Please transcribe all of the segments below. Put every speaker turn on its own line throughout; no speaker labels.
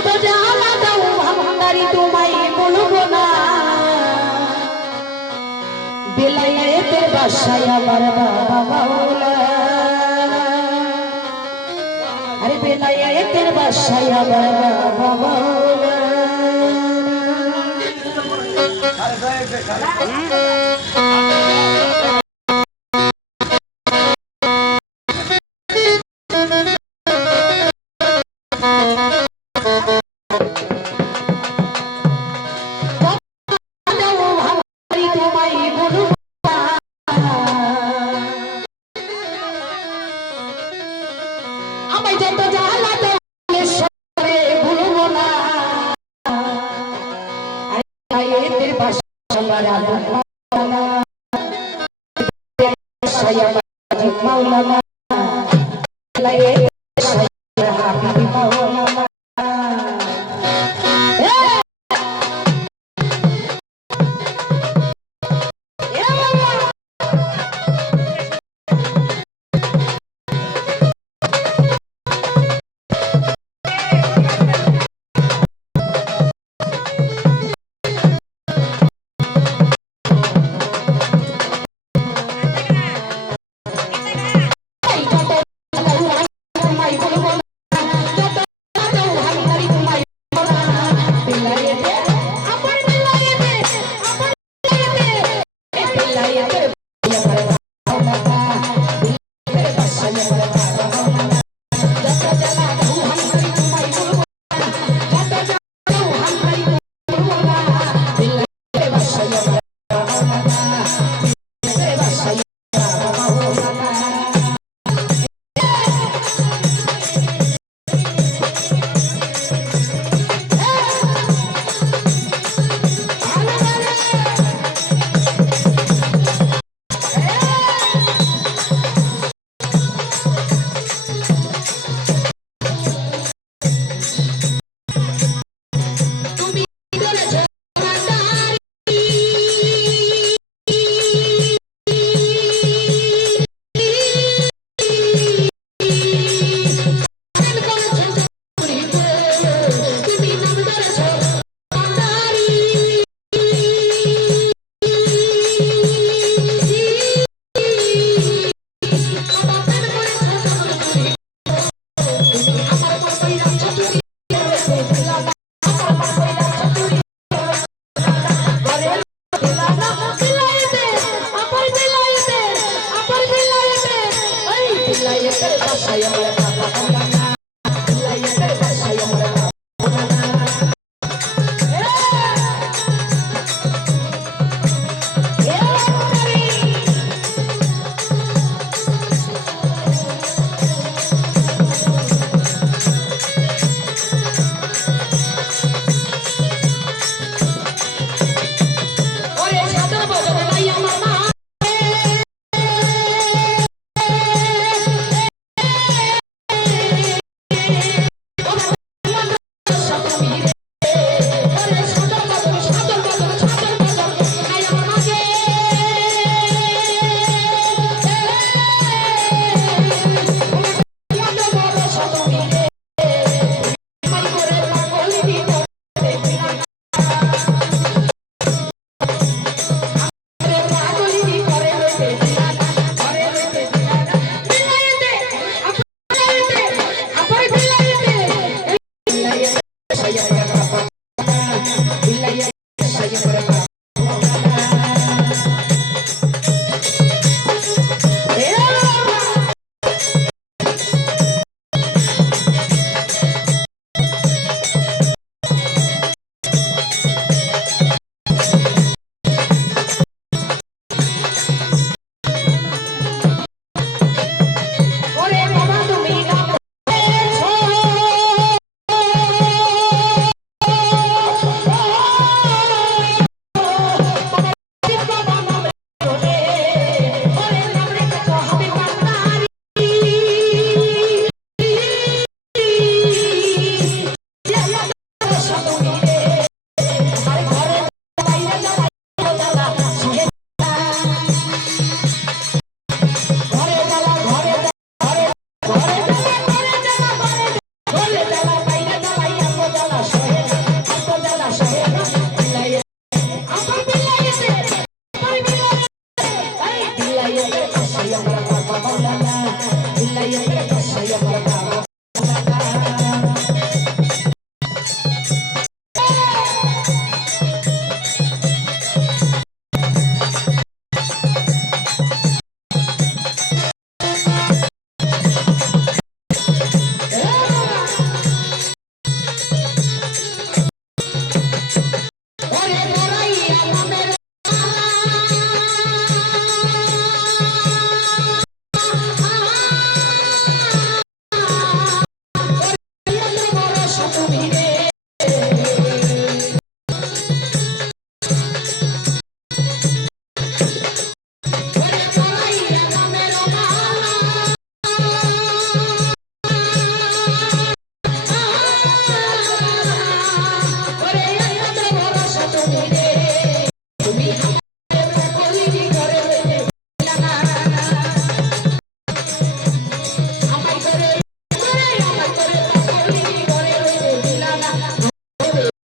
যত জ্বালা দাও ভান্ডারি তোমায় বলব না। বেলায়েতের বাসায় আমার বাবা মাওলা। আরে বেলায়েতের বাসায় আমার বাবা মাওলা। দাও আরে এদের Yeah.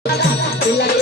Thank you.